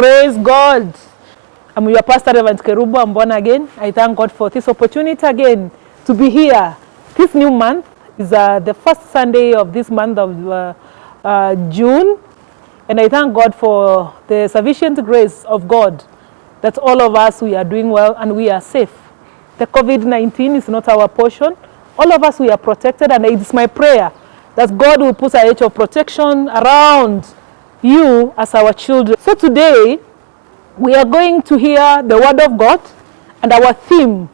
Praise God. I'm your pastor, Reverend Kerubo. I'm born again. I thank God for this opportunity again to be here. This new month is the first Sunday of this month of June. And I thank God for the sufficient grace of God that all of us, we are doing well and we are safe. The COVID-19 is not our portion. All of us, we are protected, and it is my prayer that God will put a hedge of protection around you as our children. So today, we are going to hear the word of God, and our theme,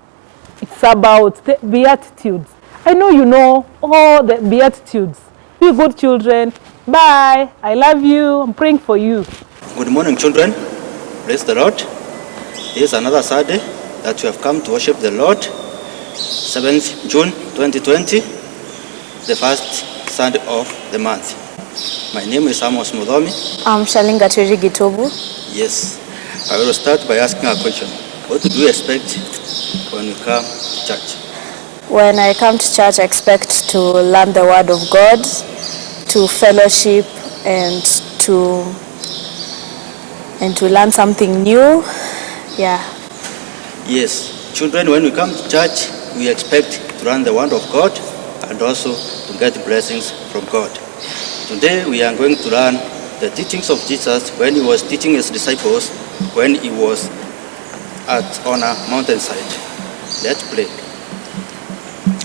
it's about the Beatitudes. I know you know all the Beatitudes. Be good children. Bye. I love you. I'm praying for you. Good morning, children. Praise the Lord. This is another Saturday that you have come to worship the Lord. 7th June 2020, the first Sunday of the month. My name is Amos Mudomi. I'm Shalinga Tiri Gitobu. Yes. I will start by asking a question. What do you expect when you come to church? When I come to church, I expect to learn the Word of God, to fellowship, and to learn something new. Yeah. Yes. Children, when we come to church, we expect to learn the Word of God and also to get blessings from God. Today, we are going to learn the teachings of Jesus when he was teaching his disciples when he was on a mountainside. Let's pray.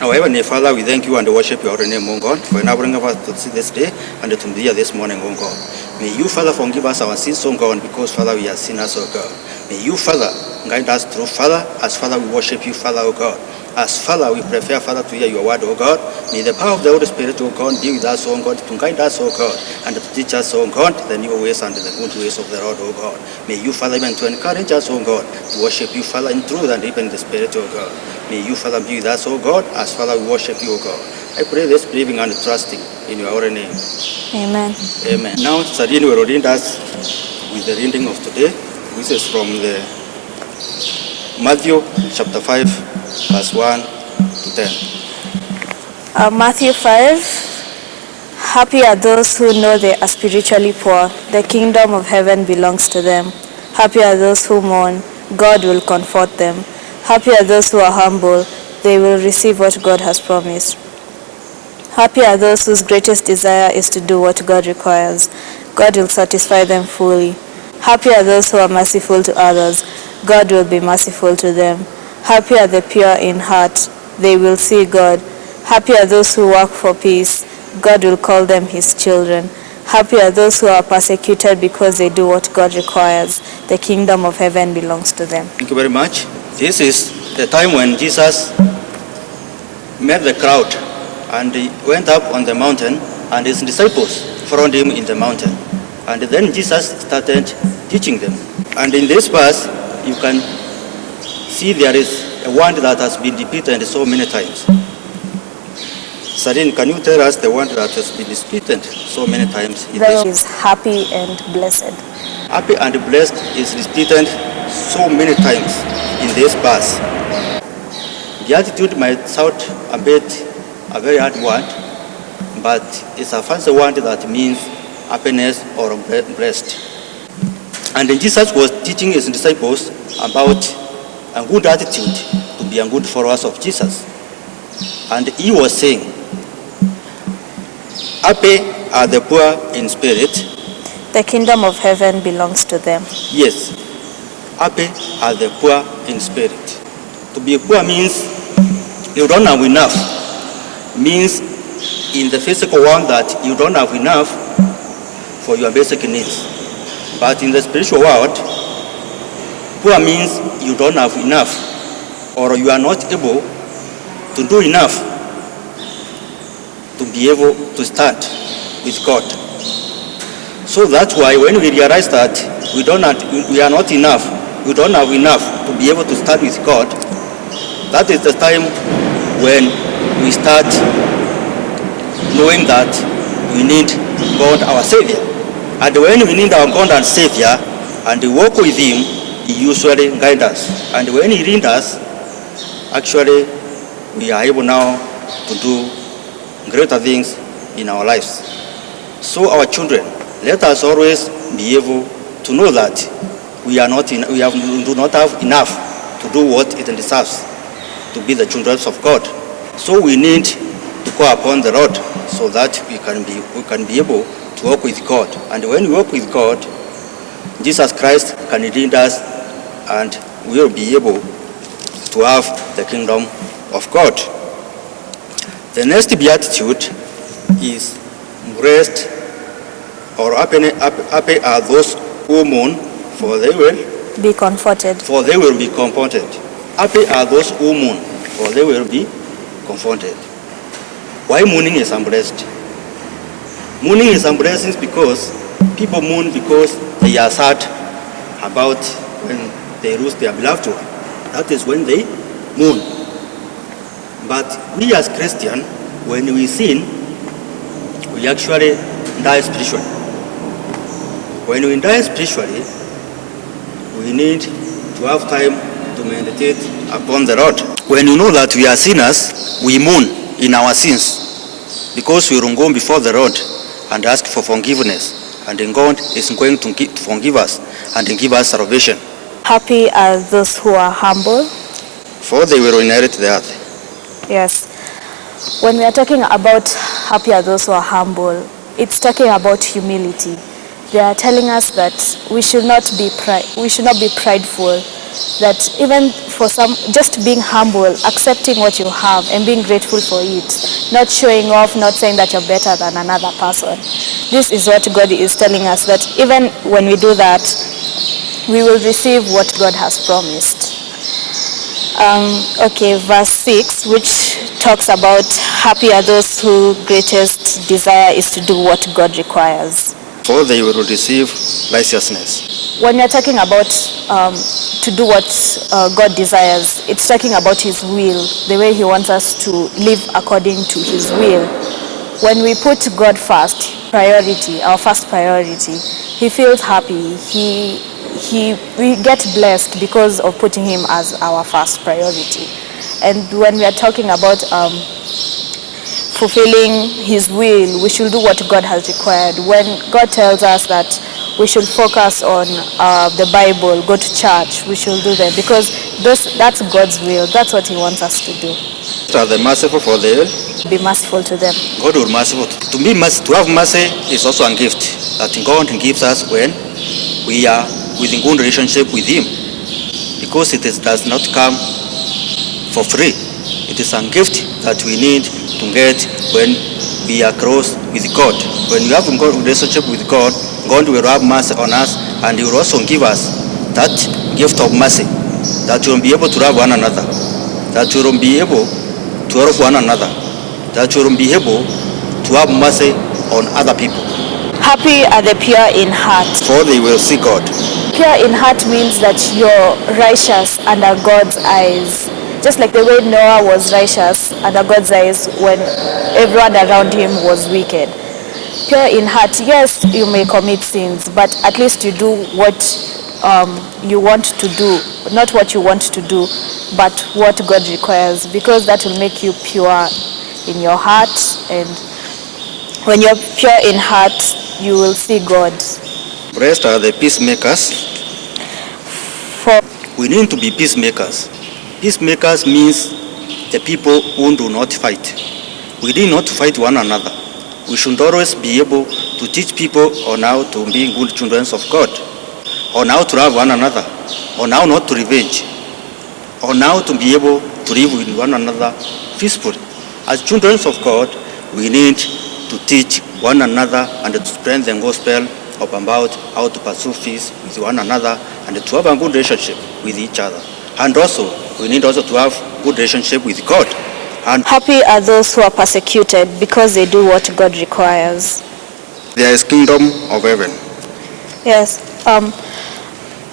Our Heavenly Father, we thank you and worship your holy name, O God, for enabling us to see this day and to be here this morning, O God. May you, Father, forgive us our sins, O God, because, Father, we are sinners, O God. May you, Father, guide us through, Father, as, Father, we worship you, Father, O God. As, Father, we prefer, Father, to hear your word, O God. May the power of the Holy Spirit, O God, be with us, O God, to guide us, O God, and to teach us, O God, the new ways and the good ways of the Lord, O God. May you, Father, even to encourage us, O God, to worship you, Father, in truth and even in the Spirit, O God. May you, Father, be with us, O God, as, Father, we worship you, O God. I pray this believing and trusting in your holy name. Amen. Amen. Now, Sadine will read us with the reading of today, which is from the Matthew chapter 5, verse 1 to 10. Matthew 5. Happy are those who know they are spiritually poor. The kingdom of heaven belongs to them. Happy are those who mourn. God will comfort them. Happy are those who are humble. They will receive what God has promised. Happy are those whose greatest desire is to do what God requires. God will satisfy them fully. Happy are those who are merciful to others. God will be merciful to them. Happy are the pure in heart. They will see God. Happy are those who work for peace. God will call them his children. Happy are those who are persecuted because they do what God requires. The kingdom of heaven belongs to them. Thank you very much. This is the time when Jesus met the crowd and he went up on the mountain and his disciples followed him in the mountain. And then Jesus started teaching them. And in this verse, you can see there is a word that has been repeated so many times. Sadine, can you tell us the word that has been repeated so many times? That is happy and blessed. Happy and blessed is repeated so many times in this verse. The attitude might sound a very hard word, but it's a fancy word that means happiness or blessed. And then Jesus was teaching his disciples about a good attitude to be a good followers of Jesus. And he was saying, happy are the poor in spirit. The kingdom of heaven belongs to them. Yes, happy are the poor in spirit. To be poor means you don't have enough. Means in the physical world that you don't have enough for your basic needs. But in the spiritual world, poor means you don't have enough or you are not able to do enough to be able to stand with God. So that's why when we realize that we are not enough, we don't have enough to be able to stand with God, that is the time when we start knowing that we need God our Savior. And when we need our God and Savior and we walk with him, he usually guides us. And when he leads us, actually we are able now to do greater things in our lives. So our children, let us always be able to know that we do not have enough to do what it deserves to be the children of God. So we need to go upon the road so that we can be able to walk with God. And when we walk with God, Jesus Christ can lead us and we will be able to have the kingdom of God. The next beatitude is blessed or happy are those who mourn, for they will Be comforted. be comforted. Happy are those who mourn, for they will be comforted. Why mourning is unblessed? Mourning is unblessed because people mourn because they are sad about when they lose their beloved one. That is when they mourn. But we as Christians, when we sin, we actually die spiritually. When we die spiritually, we need to have time to meditate upon the Lord. When you know that we are sinners, we mourn in our sins because we will go before the Lord and ask for forgiveness. And then God is going to forgive us and give us salvation. Happy are those who are humble. For they will inherit the earth. Yes. When we are talking about happy are those who are humble, it's talking about humility. They are telling us that we should not be prideful, that even for some, just being humble, accepting what you have and being grateful for it, not showing off, not saying that you're better than another person. This is what God is telling us, that even when we do that, we will receive what God has promised. Verse 6, which talks about happy are those whose greatest desire is to do what God requires. For they will receive righteousness. When you're talking about to do what God desires, it's talking about His will, the way He wants us to live according to His will. When we put God first, our first priority, He feels happy. We get blessed because of putting Him as our first priority. And when we are talking about fulfilling His will, we should do what God has required. When God tells us that we should focus on the Bible, go to church, we should do that because that's God's will. That's what He wants us to do. Are the merciful, for they will be merciful to them. God will be merciful. To have mercy is also a gift that God gives us when we are within good relationship with Him, because it does not come for free. It is a gift that we need to get when we are close with God. When we have a good relationship with God, God will have mercy on us, and He will also give us that gift of mercy, that we will be able to love one another, that we will be able to help one another, that we will be able to have mercy on other people. Happy are the pure in heart, for they will see God. Pure in heart means that you're righteous under God's eyes. Just like the way Noah was righteous under God's eyes when everyone around him was wicked. Pure in heart, yes, you may commit sins, but at least you do what you want to do, not what you want to do, but what God requires, because that will make you pure in your heart. And when you're pure in heart, you will see God. Blessed are the peacemakers. We need to be peacemakers. Peacemakers means the people who do not fight. We need not to fight one another. We should always be able to teach people on how to be good children of God, on how to love one another, on how not to revenge, on how to be able to live with one another peacefully. As children of God, we need to teach one another and to spread the gospel about how to pursue peace with one another and to have a good relationship with each other. And also, we need also to have good relationship with God. And happy are those who are persecuted because they do what God requires. There is kingdom of heaven. Yes.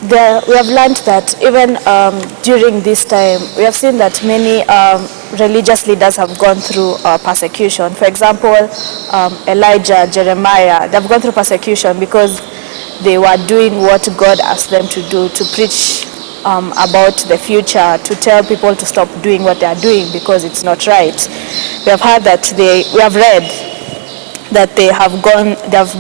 We have learned that even during this time, we have seen that many religious leaders have gone through persecution. For example, Elijah, Jeremiah, they've gone through persecution because they were doing what God asked them to do, to preach about the future, to tell people to stop doing what they are doing because it's not right. We have heard that we have read that they have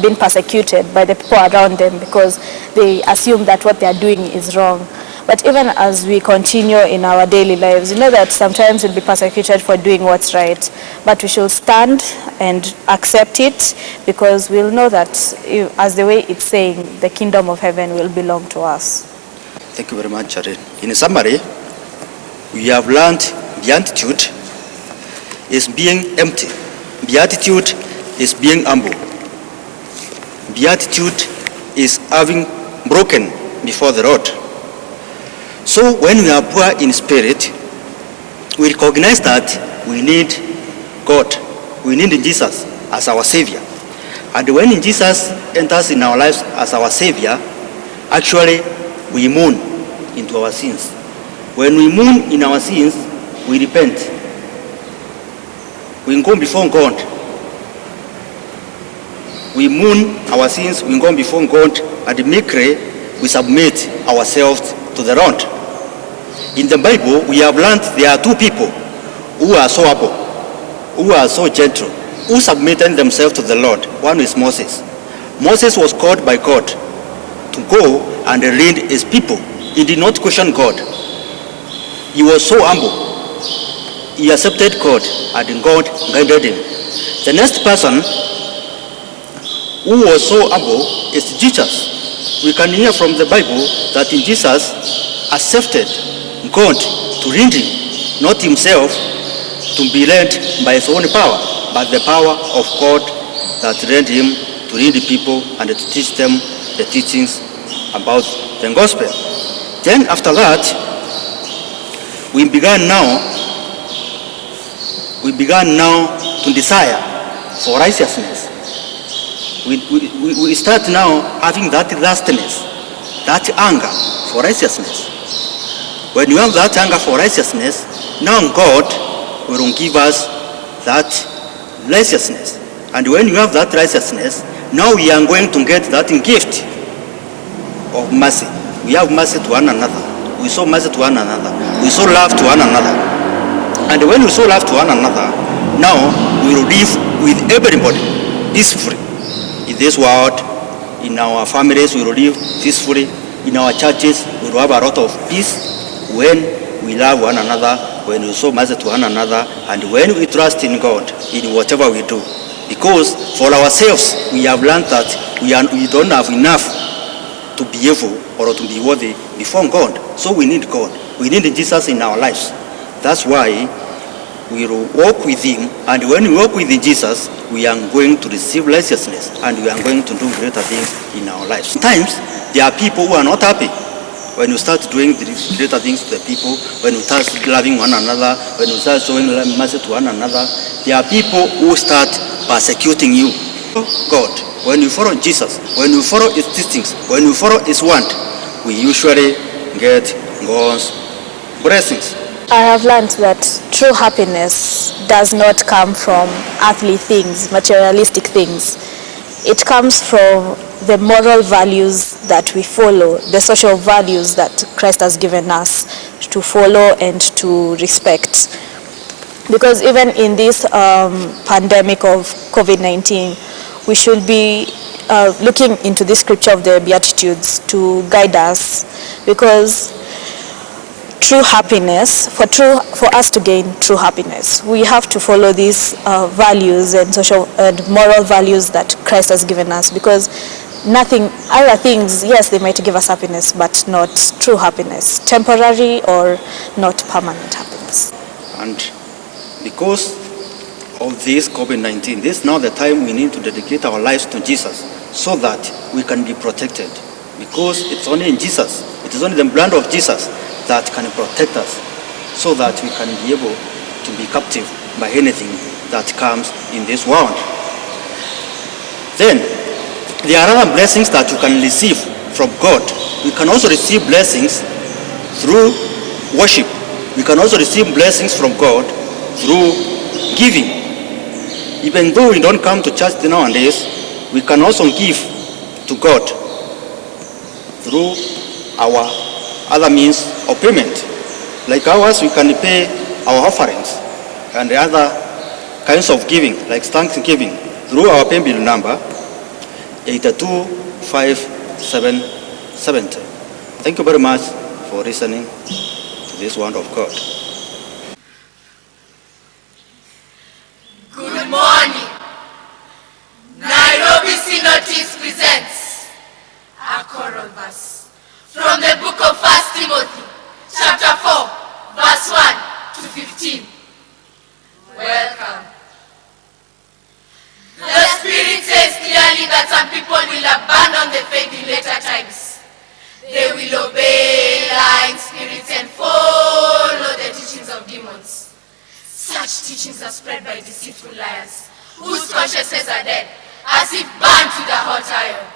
been persecuted by the people around them because they assume that what they are doing is wrong. But even as we continue in our daily lives, you know that sometimes we'll be persecuted for doing what's right, but we should stand and accept it because we'll know that, as the way it's saying, the kingdom of heaven will belong to us. Thank you very much, Sharon. In summary, we have learned beatitude is being empty. Beatitude is being humble. Beatitude is having broken before the Lord. So when we are poor in spirit, we recognize that we need God. We need Jesus as our Savior. And when Jesus enters in our lives as our Savior, actually we mourn into our sins. When we mourn in our sins, we repent. We go before God. We mourn our sins, we go before God, and meekly we submit ourselves to the Lord. In the Bible, we have learned there are two people who are so humble, who are so gentle, who submitted themselves to the Lord. One is Moses. Moses was called by God to go and lead his people. He did not question God. He was so humble. He accepted God, and God guided him. The next person who was so humble is Jesus. We can hear from the Bible that Jesus accepted God to lead him, not himself to be led by his own power, but the power of God that led him to lead the people and to teach them the teachings about the gospel. Then after that, we began now to desire for righteousness. We start now having that thirstiness, that hunger for righteousness. When you have that hunger for righteousness, now God will give us that righteousness. And when you have that righteousness, now we are going to get that gift of mercy. We have mercy to one another. We show mercy to one another. We show love to one another. And when we show love to one another, now we will live with everybody peacefully. In this world, in our families, we will live peacefully. In our churches, we will have a lot of peace when we love one another, when we show mercy to one another, and when we trust in God in whatever we do. Because for ourselves, we have learned that we don't have enough to be able or to be worthy before God. So we need God. We need Jesus in our lives. That's why we will walk with him, and when we walk with Jesus, we are going to receive righteousness, and we are going to do greater things in our lives. Sometimes there are people who are not happy. When you start doing greater things to the people, when you start loving one another, when you start showing mercy to one another, there are people who start persecuting you. God, when you follow Jesus, when you follow his teachings, when you follow his word, we usually get God's blessings. I have learned that true happiness does not come from earthly things, materialistic things. It comes from the moral values that we follow, the social values that Christ has given us to follow and to respect. Because even in this pandemic of COVID-19, we should be looking into this scripture of the Beatitudes to guide us, because true happiness, for us to gain true happiness, we have to follow these values and social and moral values that Christ has given us, because other things, yes, they might give us happiness, but not true happiness, temporary or not permanent happiness. And because of this COVID-19, this is now the time we need to dedicate our lives to Jesus so that we can be protected. Because it's only in Jesus, it is only the blood of Jesus that can protect us, so that we can be able to be captive by anything that comes in this world. Then, there are other blessings that you can receive from God. You can also receive blessings through worship. You can also receive blessings from God through giving. Even though we don't come to church nowadays, we can also give to God through our other means of payment. Like ours, we can pay our offerings and the other kinds of giving, like thanksgiving. through our pay bill number 825770. Thank you very much for listening to this word of God. Good morning. Nairobi Synotis presents a choral verse from the book of 1 Timothy, chapter 4, verse 1 to 15. Welcome. The Spirit says clearly that some people will abandon the faith in later times. They will obey lying spirits and follow the teachings of demons. Such teachings are spread by deceitful liars, whose consciences are dead, as if burned to the hot iron.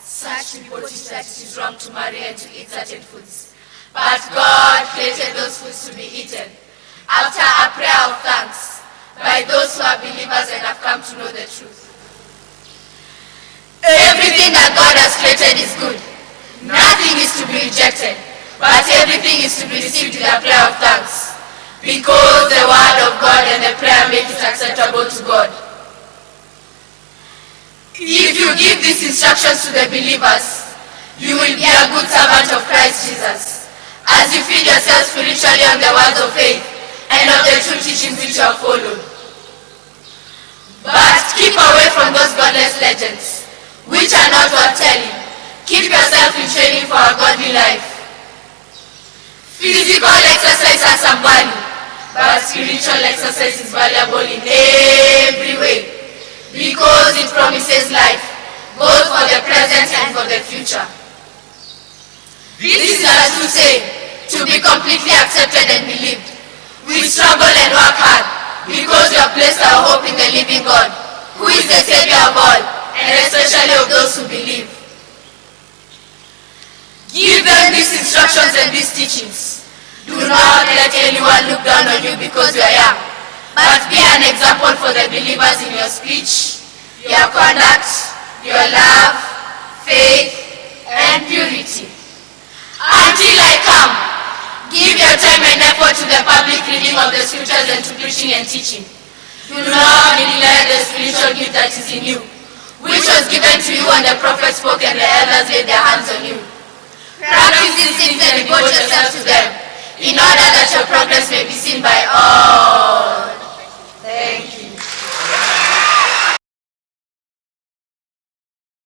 Such people teach that it is wrong to marry and to eat certain foods. But God created those foods to be eaten after a prayer of thanks by those who are believers and have come to know the truth. Everything that God has created is good. Nothing is to be rejected, but everything is to be received with a prayer of thanks, because the word of God and the prayer make it acceptable to God. If you give these instructions to the believers, you will be a good servant of Christ Jesus, as you feed yourself spiritually on the words of faith and of the true teachings which you have followed. But keep away from those godless legends, which are not worth telling. Keep yourself in training for a godly life. Physical exercise has some value, but spiritual exercise is valuable in every way, because it promises life, both for the present and for the future. This is a true saying, to be completely accepted and believed. We struggle and work hard, because we have placed our hope in the living God, who is the Savior of all, and especially of those who believe. Give them these instructions and these teachings. Do not let anyone look down on you because you are young, but be an example for the believers in your speech, your conduct, your love, faith, and purity. Until I come, give your time and effort to the public reading of the scriptures and to preaching and teaching. Do not neglect the spiritual gift that is in you, which was given to you when the prophet spoke and the elders laid their hands on you. Practice these things and devote yourself to them, in order that your progress may be seen by all.